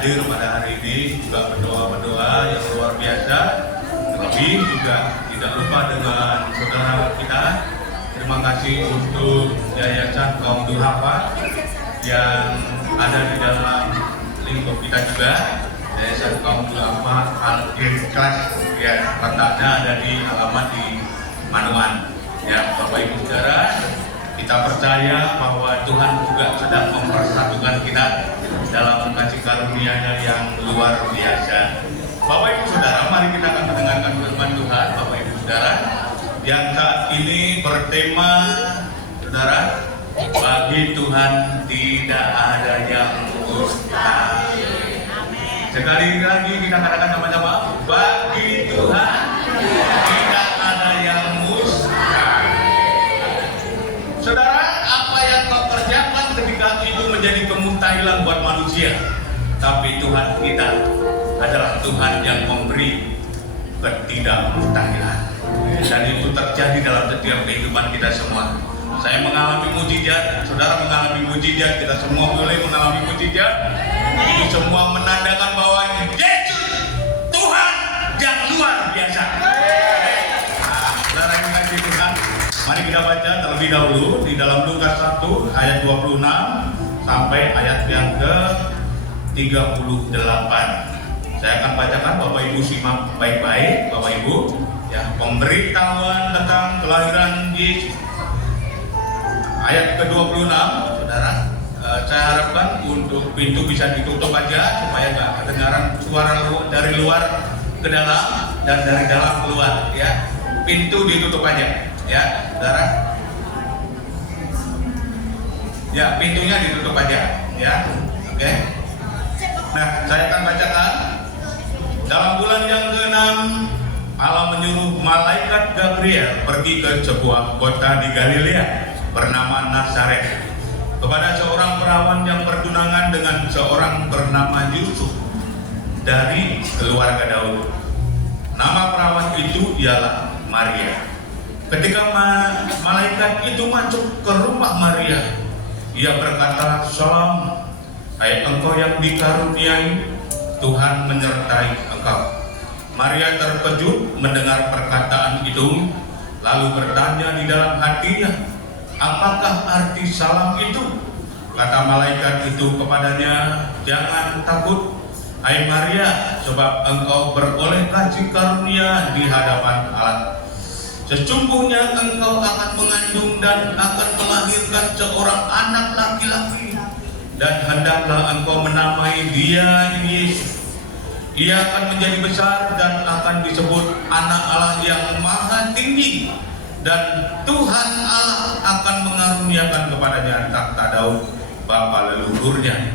hadir pada hari ini juga berdoa yang luar biasa. Terlebih juga tidak lupa dengan saudara kita. Terima kasih untuk Yayasan Kaum Duafa yang ada di dalam lingkup kita juga. Yayasan Kaum Duafa Al-Ikhlas ya, letaknya ada di alamat di Manuan. Ya, Bapak Ibu Saudara, kita percaya bahwa Tuhan juga sedang mempersatukan kita dalam kasih karunia-Nya yang luar biasa. Bapak Ibu Saudara, mari kita akan mendengarkan firman Tuhan, Bapak Ibu Saudara, yang saat ini bertema, Saudara, bagi Tuhan tidak ada yang mustahil. Sekali lagi kita katakan sama-sama, bagi Tuhan tidak ada yang mustahil. Saudara, apa yang kau kerjakan ketika itu menjadi kemustahilan buat manusia, tapi Tuhan kita adalah Tuhan yang memberi ketidakmustahilan, dan itu terjadi dalam setiap kehidupan kita semua. Saya mengalami mujizat, saudara mengalami mujizat, kita semua boleh mengalami mujizat. Itu semua menandakan bahwa Yesus Tuhan yang luar biasa. Saudara yang kasih Tuhan, mari kita baca terlebih dahulu di dalam Lukas 1 ayat 26 sampai ayat yang ke-38. Saya akan bacakan, Bapak Ibu simak baik-baik, Bapak Ibu, ya, pemberitahuan tentang kelahiran Yesus. Ayat ke-26, saudara, saya harapkan untuk pintu bisa ditutup aja supaya nggak kedengaran suara dari luar ke dalam dan dari dalam keluar, ya. Pintu ditutup aja, ya, saudara. Ya, pintunya ditutup aja, ya. Oke. Nah, saya akan bacakan. Dalam bulan yang ke-6, Allah menyuruh malaikat Gabriel pergi ke sebuah kota di Galilea bernama Nazaret kepada seorang perawan yang bertunangan dengan seorang bernama Yusuf dari keluarga Daud. Nama perawan itu ialah Maria. Ketika malaikat itu masuk ke rumah Maria, ia berkata, "Salam, hai engkau yang dikaruniai, Tuhan menyertai engkau." Maria terkejut mendengar perkataan itu, lalu bertanya di dalam hatinya, "Apakah arti salam itu?" Kata malaikat itu kepadanya, "Jangan takut, hai Maria, sebab engkau beroleh kasih karunia di hadapan Allah. Sesungguhnya engkau akan mengandung dan akan melahirkan seorang anak laki-laki, dan hendaklah engkau menamai dia Yesus. Ia akan menjadi besar dan akan disebut Anak Allah yang Maha Tinggi, dan Tuhan Allah akan mengaruniakan kepadanya takhta Daud bapa leluhurnya,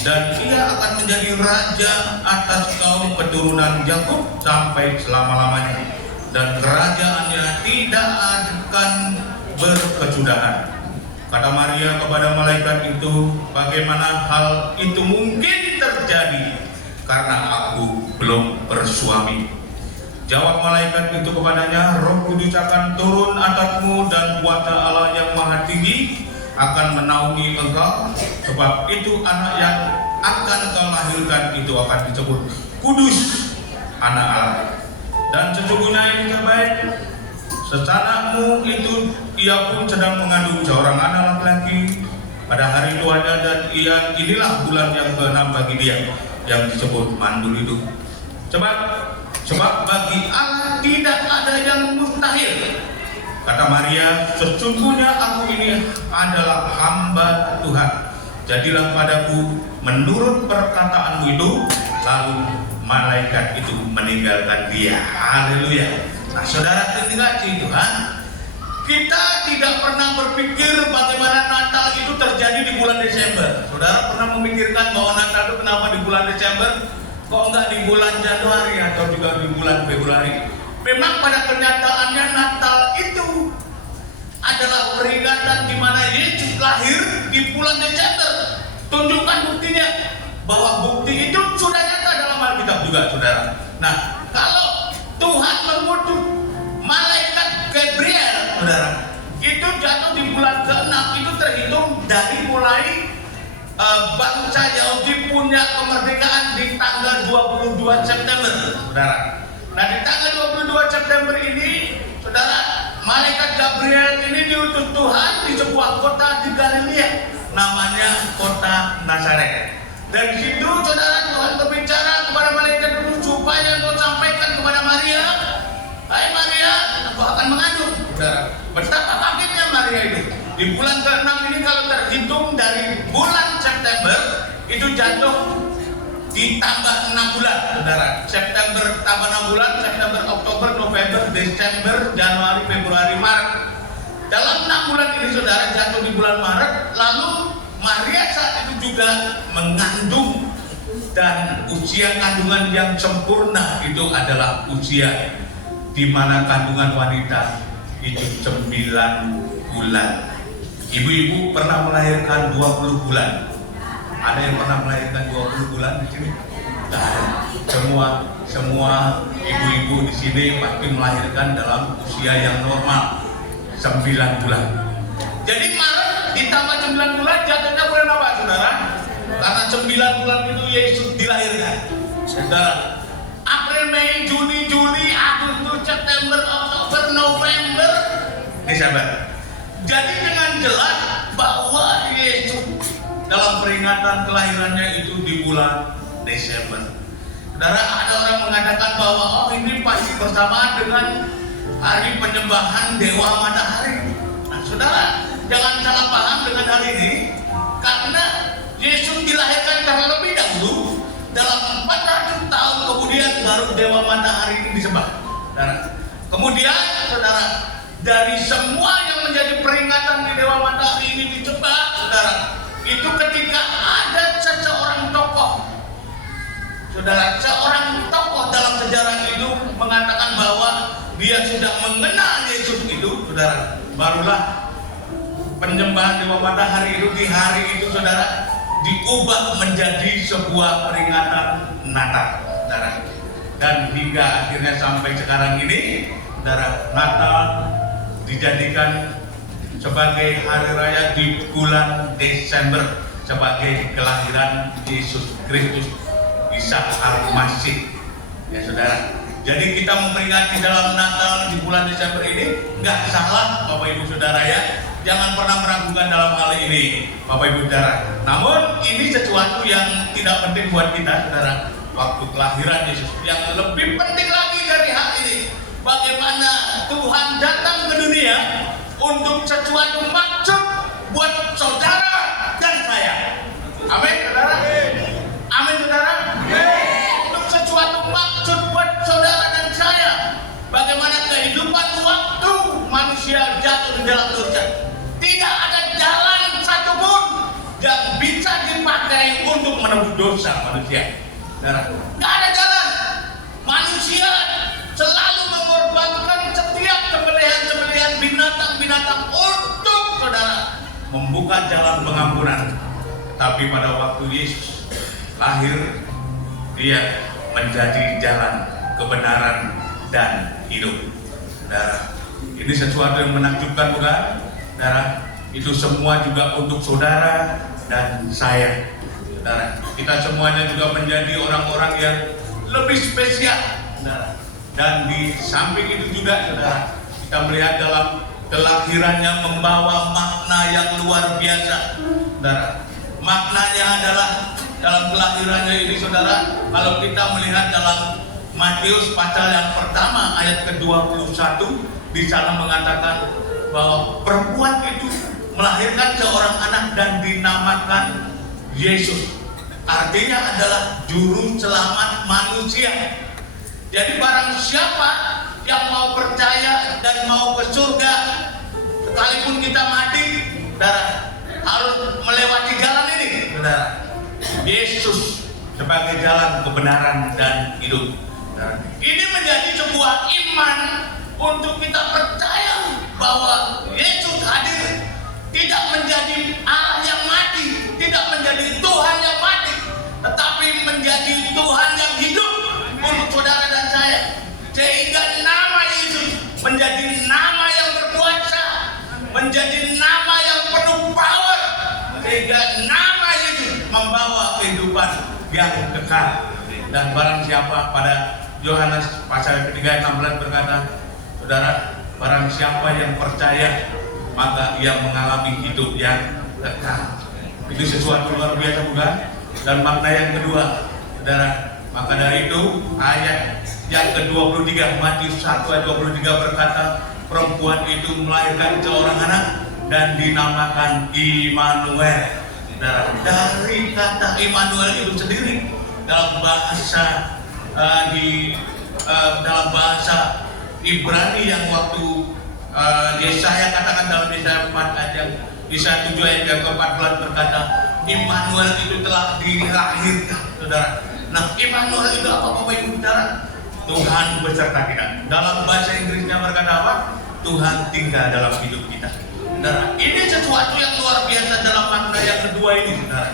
dan ia akan menjadi raja atas kaum keturunan Yakub sampai selama-lamanya, dan kerajaannya tidak akan berkesudahan." Kata Maria kepada malaikat itu, "Bagaimana hal itu mungkin terjadi? Karena aku belum bersuami." Jawab malaikat itu kepadanya, "Roh Kudus akan turun atasmu dan kuasa Allah yang Maha Tinggi akan menaungi engkau. Sebab itu anak yang akan kau lahirkan itu akan disebut Kudus, Anak Allah. Dan sesungguhnya ini terbaik, sesanakmu itu ia pun sedang mengandung seorang anak laki-laki pada hari tuanya, dan inilah bulan yang ke-6 bagi dia, yang disebut mandul itu. Sebab bagi Allah tidak ada yang mustahil." Kata Maria, "Sesungguhnya aku ini adalah hamba Tuhan. Jadilah padaku menurut perkataanmu itu." Lalu malaikat itu meninggalkan dia. Haleluya. Nah, saudara kasih Tuhan, kita tidak pernah berpikir bagaimana Natal itu terjadi di bulan Desember. Saudara pernah memikirkan bahwa Natal itu kenapa di bulan Desember? Kok enggak di bulan Januari atau juga di bulan Februari? Memang pada kenyataannya Natal itu adalah peringatan di mana Yesus lahir di bulan Desember. Tunjukkan buktinya, bahwa bukti itu sudah nyata dalam Alkitab juga, saudara. Nah, kalau Tuhan mengutus malaikat Gabriel, saudara, itu jatuh di bulan ke-6, itu terhitung dari mulai bangsa Yahudi punya kemerdekaan di tanggal 22 September, saudara. Nah, di tanggal 22 September ini, saudara, malaikat Gabriel ini diutus Tuhan di sebuah kota di Galilea, namanya kota Nazaret. Dan di situ, saudara, Tuhan berbicara kepada malaikat itu supaya engkau sampaikan kepada Maria, hai Maria, engkau akan mengandung. Saudara, betapa kagetnya Maria itu. Di bulan ke-6 ini kalau terhitung dari bulan September itu jatuh ditambah 6 bulan, saudara. September tambah 6 bulan, September, Oktober, November, Desember, Januari, Februari, Maret. Dalam 6 bulan ini, saudara, jatuh di bulan Maret. Lalu Maria saat itu juga mengandung, dan usia kandungan yang sempurna itu adalah usia di mana kandungan wanita itu 9 bulan. Ibu-ibu pernah melahirkan 20 bulan? Ada yang pernah melahirkan 20 bulan di sini? Nah, semua ibu-ibu di sini pasti melahirkan dalam usia yang normal, 9 bulan. Jadi Maret ditambah 9 bulan jatuhnya bulan apa, saudara? Karena 9 bulan itu Yesus dilahirkan, saudara. April, Mei, Juni, Juli, Agustus, September, Oktober, November, Desember. Jadi dengan jelas bahwa Yesus dalam peringatan kelahirannya itu di bulan Desember. Saudara, ada orang mengatakan bahwa oh ini pasti bersamaan dengan hari penyembahan Dewa Matahari. Nah, saudara, jangan salah paham dengan hal ini, karena Yesus dilahirkan terlebih dahulu. Dalam 400 tahun kemudian baru Dewa Matahari ini disembah. Saudara, kemudian, saudara, dari semua yang menjadi peringatan di Dewa Matahari ini disembah, saudara, itu ketika ada seorang tokoh, saudara, seorang tokoh dalam sejarah itu mengatakan bahwa dia sudah mengenal Yesus itu, saudara, barulah penyembahan Dewa Matahari itu di hari itu, saudara, diubah menjadi sebuah peringatan Natal, saudara. Dan hingga akhirnya sampai sekarang ini, saudara, Natal dijadikan sebagai hari raya di bulan Desember sebagai kelahiran Yesus Kristus Isa Al-Masih, ya saudara. Jadi kita memperingati dalam Natal di bulan Desember ini nggak salah, Bapak Ibu Saudara ya. Jangan pernah meragukan dalam hal ini, Bapak Ibu Saudara. Namun ini sesuatu yang tidak penting buat kita, saudara. Waktu kelahiran Yesus, yang lebih penting lagi dari hal ini, bagaimana Tuhan datang ke dunia untuk sesuatu maksud buat saudara dan saya. Amin, saudara. Amin, saudara. Untuk sesuatu maksud buat saudara dan saya. Bagaimana kehidupan waktu manusia jatuh di dalam dosa, tidak ada jalan satupun yang bisa dipakai untuk menebus dosa manusia. Saudara, nggak ada jalan. Manusia selalu mengorbankan setiap sembelihan binatang-binatang untuk, saudara, membuka jalan pengampunan. Tapi pada waktu Yesus lahir, dia menjadi jalan kebenaran dan hidup. Saudara, ini sesuatu yang menakjubkan, bukan? Saudara, itu semua juga untuk saudara dan saya. Saudara, kita semuanya juga menjadi orang-orang yang lebih spesial, saudara. Dan di samping itu juga, saudara, kita melihat dalam kelahirannya membawa makna yang luar biasa, saudara. Maknanya adalah dalam kelahirannya ini, saudara, kalau kita melihat dalam Matius pasal yang pertama ayat ke-21, di sana mengatakan bahwa perempuan itu melahirkan seorang anak dan dinamakan Yesus. Artinya adalah juru selamat manusia. Jadi barang siapa yang mau percaya dan mau ke surga, sekalipun kita mati, saudara, harus melewati jalan ini, saudara. Yesus sebagai jalan kebenaran dan hidup. Saudara, ini menjadi sebuah iman untuk kita percaya bahwa Yesus hadir, tidak menjadi Allah yang mati, tidak menjadi Tuhan yang mati, tetapi menjadi Tuhan yang hidup untuk saudara dan saya. Sehingga nama Yesus menjadi nama yang berkuasa, menjadi nama yang penuh power. Sehingga nama Yesus kehidupan yang kekal. Dan barang siapa, pada Yohanes pasal ketiga ayat 16 berkata, saudara, barang siapa yang percaya maka ia mengalami hidup yang kekal. Itu sesuatu luar biasa bukan? Dan makna yang kedua, saudara, maka dari itu ayat yang ke-23 Matius 1 ayat 23 berkata, perempuan itu melahirkan seorang anak dan dinamakan Immanuel. Saudara, dari kata Immanuel itu sendiri dalam bahasa dalam bahasa Ibrani yang waktu Yesaya katakan dalam Yesaya 4 ayat yang Yesaya 7 ayat yang ke-14 berkata, Immanuel itu telah dilahirkan, saudara. Nah, Immanuel itu apa Bapak Ibu Saudara? Tuhan beserta kita. Dalam bahasa Inggrisnya berkata apa? Tuhan tinggal dalam hidup kita. Saudara, ini sesuatu yang luar biasa dalam makna yang kedua ini, saudara.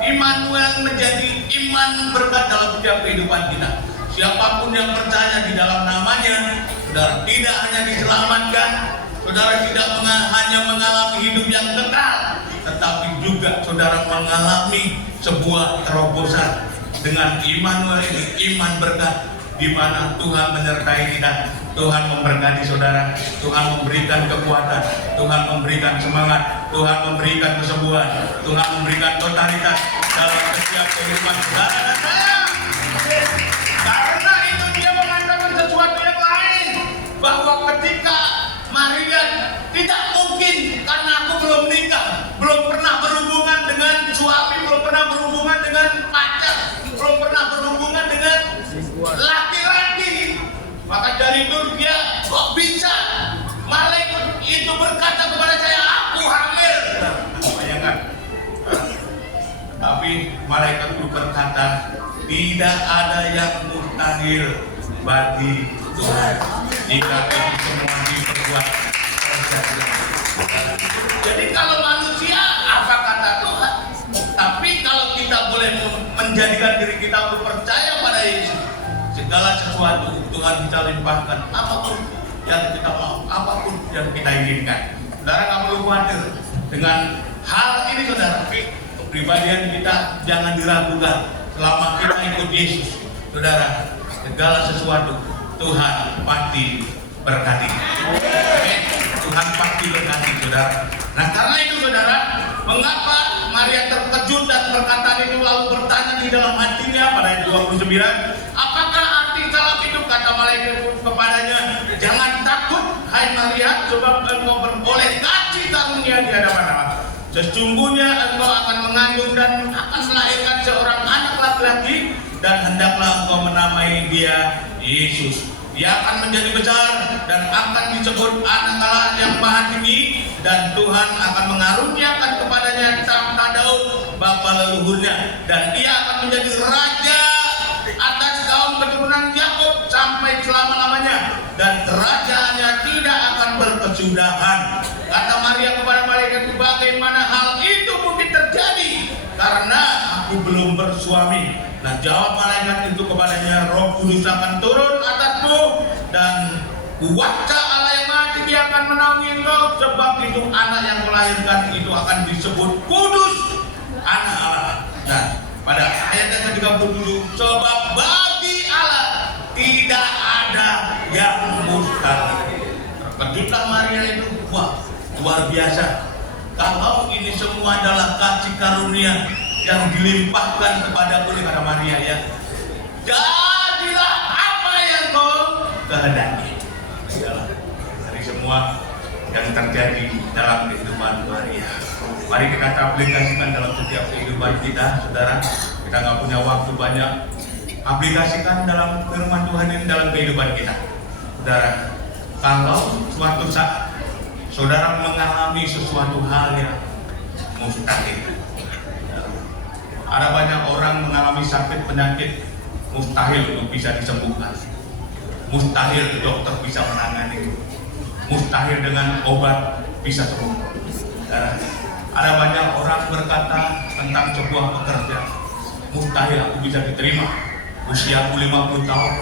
Immanuel menjadi iman berkat dalam setiap kehidupan kita. Siapapun yang percaya di dalam namanya, saudara, tidak hanya diselamatkan, saudara tidak hanya mengalami hidup yang kekal, tetapi juga saudara mengalami sebuah terobosan dengan Immanuel ini, iman berkat, di mana Tuhan menyertai kita, Tuhan memberkati saudara, Tuhan memberikan kekuatan, Tuhan memberikan semangat, Tuhan memberikan kesembuhan, Tuhan memberikan totalitas dalam setiap kehidupan saudara dan saya. Karena itu dia mengatakan sesuatu yang lain, bahwa ketika Maria tidak mungkin, karena aku belum nikah, belum pernah berhubungan dengan suami, belum pernah berhubungan dengan pacar, belum pernah berhubungan dengan laki-laki, maka dari itu dia kok bisa malaikat itu berkata kepada saya, aku hamil. Bayangkan. Tapi malaikat itu berkata, tidak ada yang mustahil bagi Tuhan jika itu semua diperbuat. Jadi kalau manusia apa kata Tuhan? Tapi kalau kita boleh menjadikan diri kita untuk percaya pada Yesus, segala sesuatu Tuhan bisa limpahkan, apapun yang kita mau, apapun yang kita inginkan. Saudara nggak perlu khawatir dengan hal ini, saudara. Kepribadian kita jangan diragukan. Selama kita ikut Yesus, saudara, segala sesuatu Tuhan pasti berkati. Tuhan pasti berkati, saudara. Nah, karena itu, saudara, mengapa Maria terkejut dan perkataan itu lalu bertanya di dalam hatinya pada ayat 29, apakah arti salam itu? Kata malaikat kepadanya, jangan takut, hai Maria, sebab engkau beroleh kasih karunia di hadapan Allah. Sesungguhnya engkau akan mengandung dan akan melahirkan seorang anak laki-laki, dan hendaklah engkau menamai dia Yesus. Dia akan menjadi besar dan akan disebut anak Allah yang Maha Tinggi, dan Tuhan akan mengaruniakan kepadanya tahta Daud bapa leluhurnya, dan ia akan menjadi raja atas kaum keturunan Yakub sampai selama-lamanya, dan kerajaannya tidak akan berkesudahan. Kata Maria kepada malaikat, bagaimana hal itu mungkin terjadi karena aku belum bersuami? Nah, jawab malaikat itu kepadanya, Roh Kudus akan turun atasmu, dan kuasa Allah yang Maha Tinggi akan menaungi engkau, sebab itu anak yang melahirkan itu akan disebut kudus, anak Allah. Nah, pada ayat yang ke-37, sebab bagi Allah tidak ada yang mustahil. Terkejutlah Maria itu, wah, luar biasa. Kalau ini semua adalah kasih karunia yang dilimpahkan kepadaku, kata Maria, ya, jadilah apa yang kau kehendaki. Iyalah dari semua yang terjadi dalam kehidupan Maria. Mari kita aplikasikan dalam setiap kehidupan kita, saudara. Kita nggak punya waktu banyak. Aplikasikan dalam firman Tuhan ini dalam kehidupan kita, saudara. Kalau suatu saat saudara mengalami sesuatu hal yang mustahil, ada banyak orang mengalami sakit penyakit mustahil untuk bisa disembuhkan, mustahil dokter bisa menangani, mustahil dengan obat bisa sembuh. Ada banyak orang berkata tentang sebuah pekerjaan, mustahil aku bisa diterima, usiaku 50 tahun,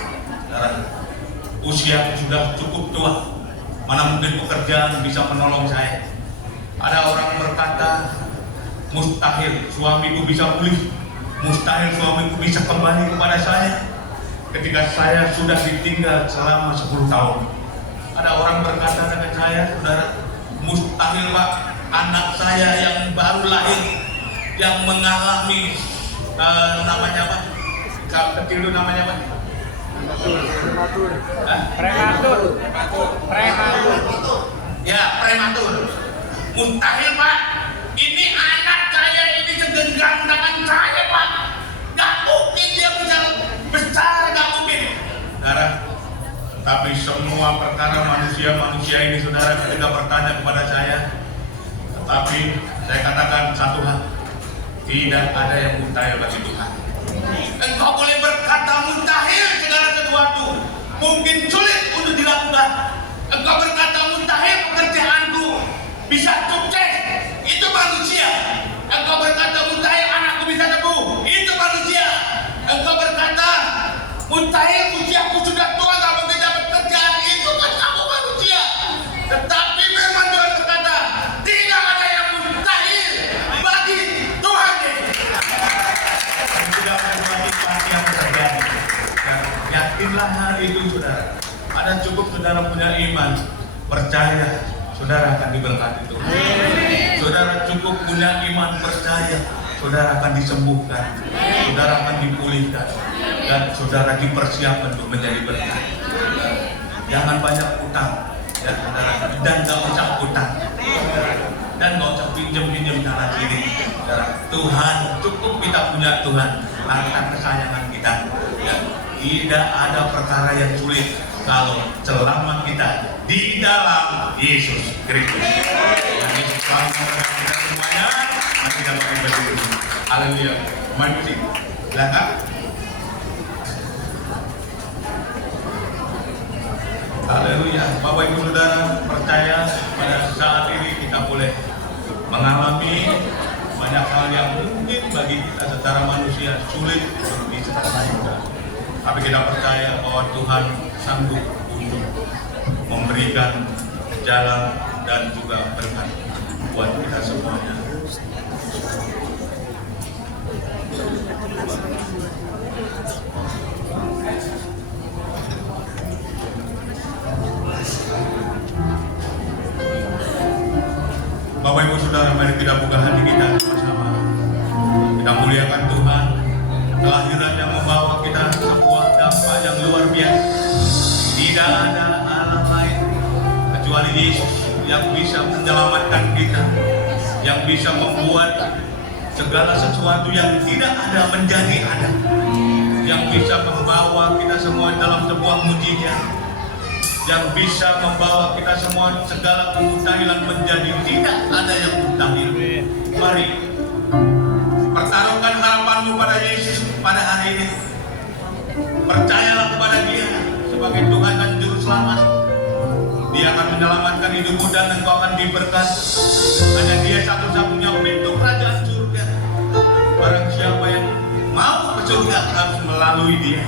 usiaku sudah cukup tua, mana mungkin pekerjaan bisa menolong saya. Ada orang berkata, mustahil suamiku bisa pulih, Mustahil suamiku bisa kembali kepada saya ketika saya sudah ditinggal selama 10 tahun. Ada orang berkata dengan saya, saudara, mustahil Pak, anak saya yang baru lahir, yang mengalami namanya apa? Kecil itu namanya apa? Prematur. Ya, prematur. Mustahil Pak. Ini anak saya ini segenggam tangan saya Pak. Gak mungkin dia bisa besar, gak mungkin. Saudara, tapi semua perkara manusia ini saudara ketika bertanya kepada saya, tetapi saya katakan satu hal, tidak ada yang mustahil bagi Tuhan. Engkau boleh berkata mustahil segala sesuatu, mungkin sulit untuk dilakukan. Engkau berkata mustahil pekerjaanku bisa sukses, itu manusia. Engkau berkata mustahil anakku bisa sembuh, itu manusia. Engkau berkata mustahil usiaku sudah tua gak mungkin dapat kerjaan, itu kan kamu manusia. Tetapi firman Tuhan berkata tidak ada yang mustahil bagi Tuhan. Tidak berarti pasti yang terjadi. Yakinlah hal itu saudara. Ada cukup saudara punya iman, percaya saudara akan diberkati Tuhan. Saudara cukup punya iman, percaya saudara akan disembuhkan, saudara akan dipulihkan, dan saudara dipersiapkan untuk menjadi berkat. Jangan banyak utang, ya saudara, dan gak usah utang, dan gak usah pinjam sana sini. Saudara, Tuhan cukup kita punya Tuhan, harta kesayangan kita. Ya, tidak ada perkara yang sulit kalau selama kita di dalam Yesus Kristus. Dan Yesus selalu memberkati kita semuanya. Mari kita beribadah dulu. Haleluya. Mari musik. Silakan. Haleluya. Bapak Ibu Saudara, percaya pada saat ini kita boleh mengalami banyak hal yang mungkin bagi kita secara manusia sulit untuk diselesaikan. Tapi kita percaya bahwa Tuhan sanggup untuk memberikan jalan dan juga berkat buat kita semuanya. Bapak Ibu Saudara, mari kita buka hati kita bersama. Kita muliakan Tuhan. Kelahiran yang membawa kita sebuah dampak yang luar biasa. Tidak ada Allah lain kecuali Yesus yang bisa menyelamatkan kita, yang bisa membuat segala sesuatu yang tidak ada menjadi ada, yang bisa membawa kita semua dalam sebuah mujizat, yang bisa membawa kita semua segala kemustahilan menjadi tidak ada yang mustahil. Mari pertaruhkan harapanmu pada Yesus pada hari ini. Percayalah kepada Dia sebagai Tuhan dan Juru Selamat. Dia akan menyelamatkan hidupmu dan engkau akan diberkati. Hanya Dia satu-satunya pintu kerajaan surga. Barang siapa yang mau ke surga harus melalui Dia.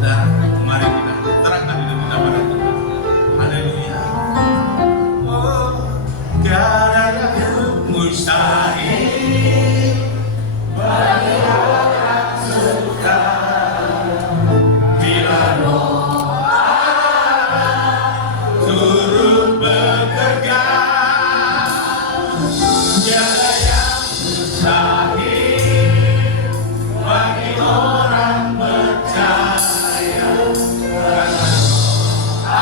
Dan mari kita terangkan hidup kita pada Tuhan. Haleluya. Oh, tiada yang mustahil bagi orang suka. Bila doa turut bekerja, tiada yang mustahil bagi orang percaya. Karena doa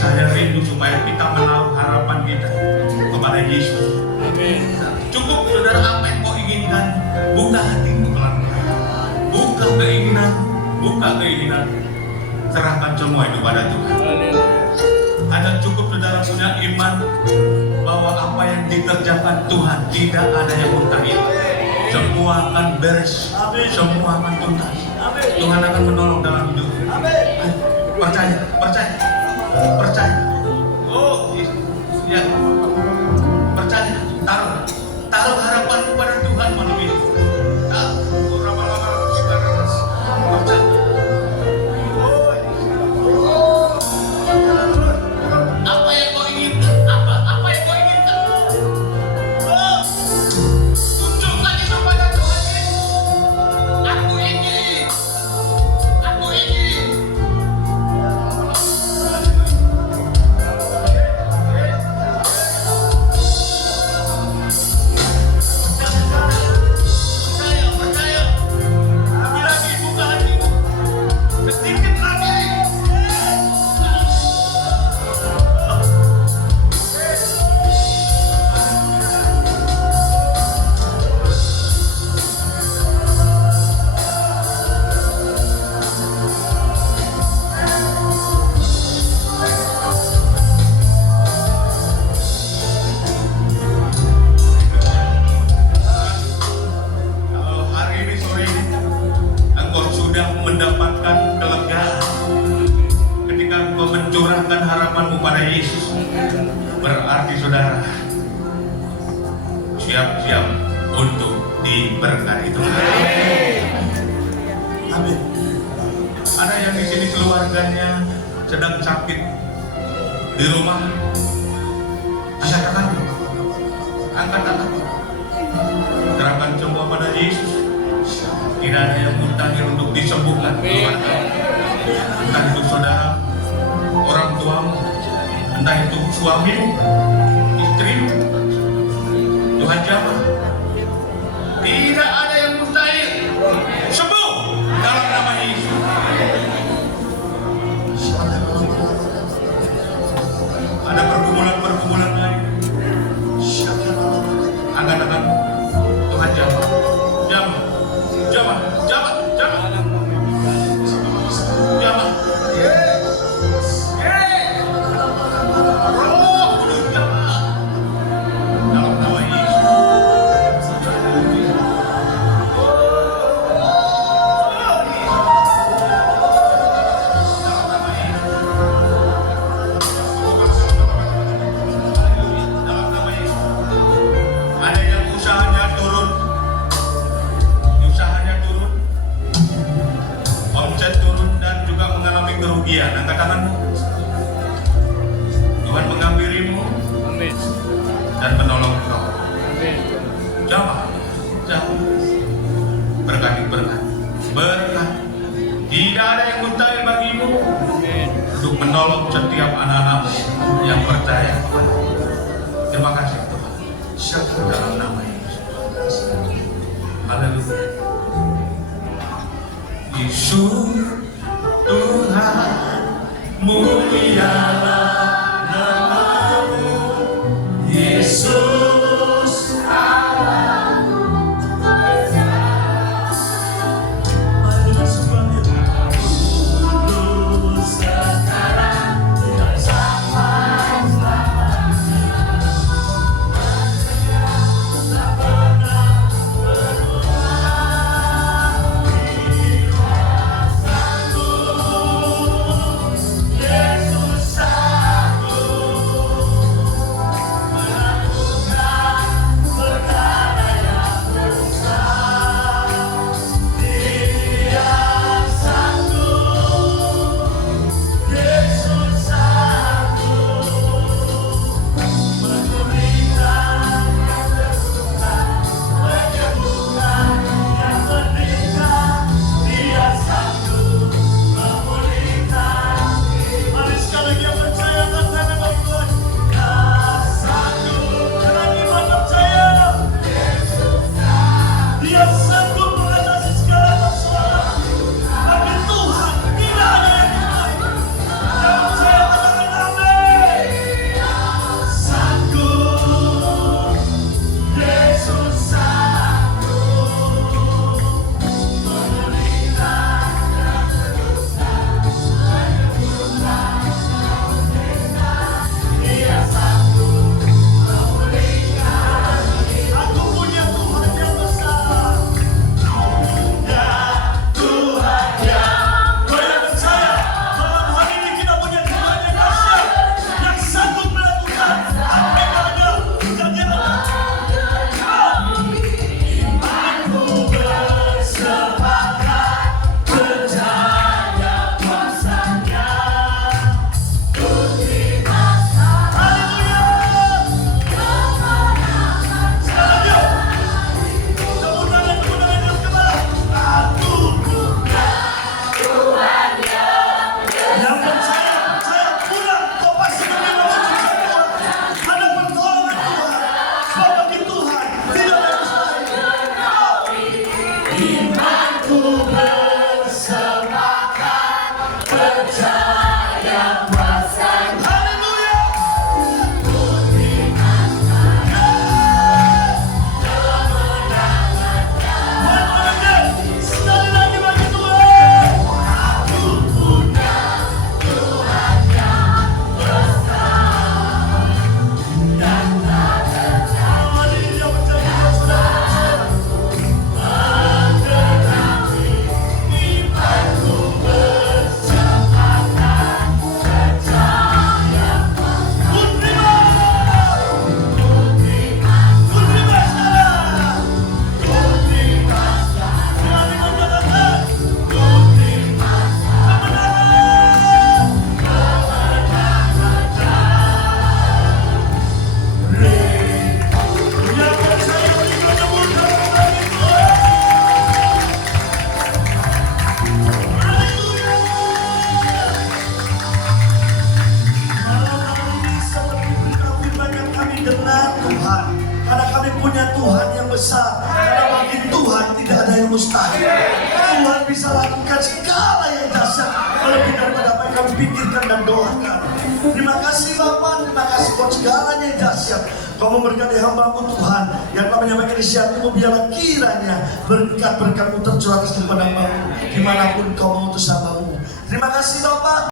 saya rindu supaya kita menaruh harapan kita kepada Yesus. Cukup saudara, apa yang kau inginkan, buka hatimu pelan-pelan, buka keinginan, serahkan semua itu pada Tuhan. Ada cukup saudara punya iman bahwa apa yang dikerjakan Tuhan tidak ada yang mustahil. Semua akan beres, semua akan tuntas. Tuhan akan menolong dalam hidup. Percaya. Oh, ya. Percaya. Taruh harapan kepada Tuhan malam ini. Apa yang kau inginkan? Apa yang kau inginkan? Tunjukkan itu pada Tuhan Yesus. Aku ingin. Percaya. Lebih lagi buka hatimu. Sedikit lagi. Kalau hari ini sore ini engkau sudah mendapatkan kelegaan ketika engkau mencurahkan harapanmu pada Yesus, berarti saudara siap-siap untuk diberkati Tuhan. Amin. Ada yang di sini keluarganya sedang sakit di rumah, angkat tangan, serahkan semua pada Yesus. Tidak ada yang mustahil untuk disembuhkan. Entah itu saudara, orang tuamu, entah itu suamimu, istrimu, Tuhan jamah. Tidak ada yang mustahil. Sembuh dalam nama Yesus. Ada pergumulan lain. Angkat tangan, Tuhan jamah. Roh Kudus jamah. Dalam nama Yesus. Ada yang usahanya turun, omset turun dan juga mengalami kerugian. Angkat tanganmu. Tuhan mengampirimu dan menolong engkau. Jamah. Berkat. Tidak ada yang mustahil bagimu untuk menolong setiap anak-anakmu yang percaya. Terima kasih Tuhan. Dalam nama Yesus. Haleluya. Yesus Tuhan, mulialah namamu. Yesus Allahku, maju sebagai dulu sekarang dan sampai selamanya. Tak pernah berubah kuasamu, Yesus. Tuhan, karena kami punya Tuhan yang besar. Karena bagi Tuhan tidak ada yang mustahil. Tuhan bisa lakukan segala yang dahsyat lebih daripada apa yang kami pikirkan dan doakan. Terima kasih Bapak, terima kasih buat segalanya yang dahsyat. Kau memberkati hamba-Mu Tuhan yang telah menyampaikan isian-Mu, biarlah kiranya berkat-berkat-Mu tercurah kepada hamba-Mu dimanapun Kau mengutus hamba-Mu. Terima kasih Bapak.